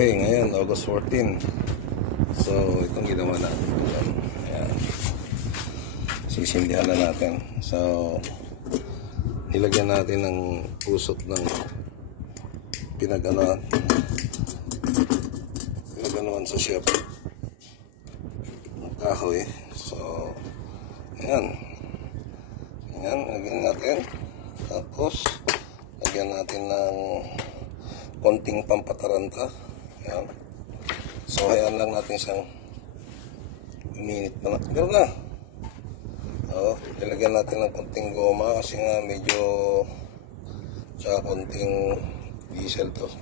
Okay, ngayon, August 14. So, itong ginawa natin. Ayan. Sisindihan na natin. So, nilagyan natin ng pusot ng pinaganoan sa chef ng kahoy. So, ayan. Ayan, lagyan natin. Tapos, lagyan natin ng konting pampataranta. Ayan. So, hayaan lang natin siyang minute na. Ganoon na. Oo, nilagyan natin ng konting goma kasi nga medyo tsaka konting diesel to.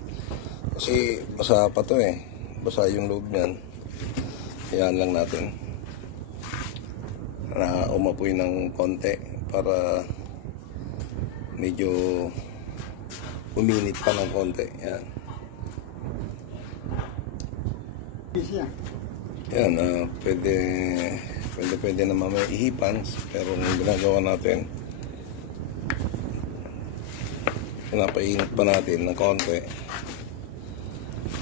Kasi basa pa to eh. Basa yung loob niyan. Hayaan lang natin na umapoy ng konti para medyo uminit pa ng konti. Yan. Yan, pwede na mamaya ihipan, pero ang ginagawa natin, pinapainit pa natin ng konti.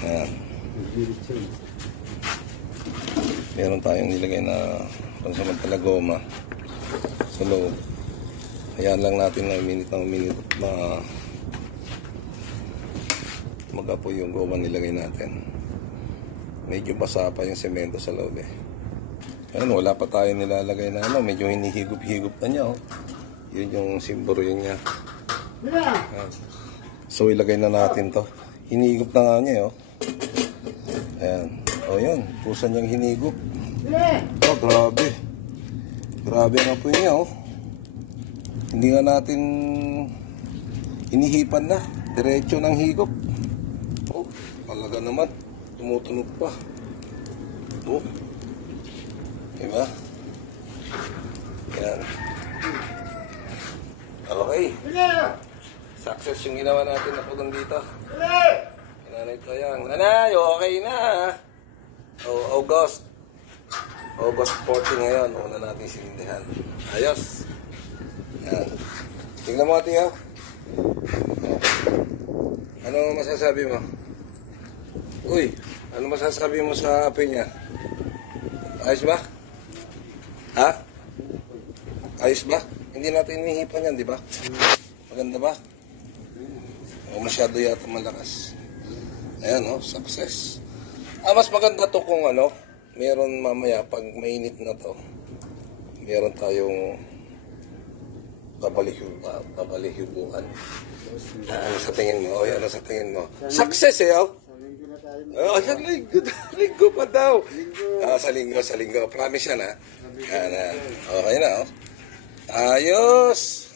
Yan. Meron tayong nilagay na pansamantala goma sa loob. Hayaan lang natin na minute mag-apoy yung goma nilagay natin. Medyo basa pa yung semento sa loob eh. Ayun, wala pa tayo nilalagay na ano, medyo hinihigop-higop na niya oh. Yun yung simbolo yun niya. Ayan. So ilagay na natin to. Hinihigop na nga niya oh. Ayan. O yun, pusa niyang hinigop. Oh, grabe. Grabe ang apoy niya oh. Hindi nga natin inihipan na. Diretso ng higop. Oh, talaga naman. Tumutunog pa. Oh. Diba? Yan. Okay. Success yung ginawa natin na pulong dito. Nanay ko yan. Nanay, okay na. Oh, August 14 ngayon. Una natin sinindihan. Ayos. Yan. Tingnan mo ate ha. Ano masasabi mo? Uy, ano masasabi mo sa apoy niya? Ayos ba? Ha? Ayos ba? Hindi natin inihipan yan, di ba? Maganda ba? O masyado yata malakas. Ayan o, success. Mas maganda to kung ano, meron mamaya pag mainit na to, meron tayong kabalihubuan. Ano sa tingin mo? O, ano sa tingin mo? Success eh, oh! Oh, linggo pa daw. Sa linggo. Promise yan, ha? Okay na, oh. Ayos!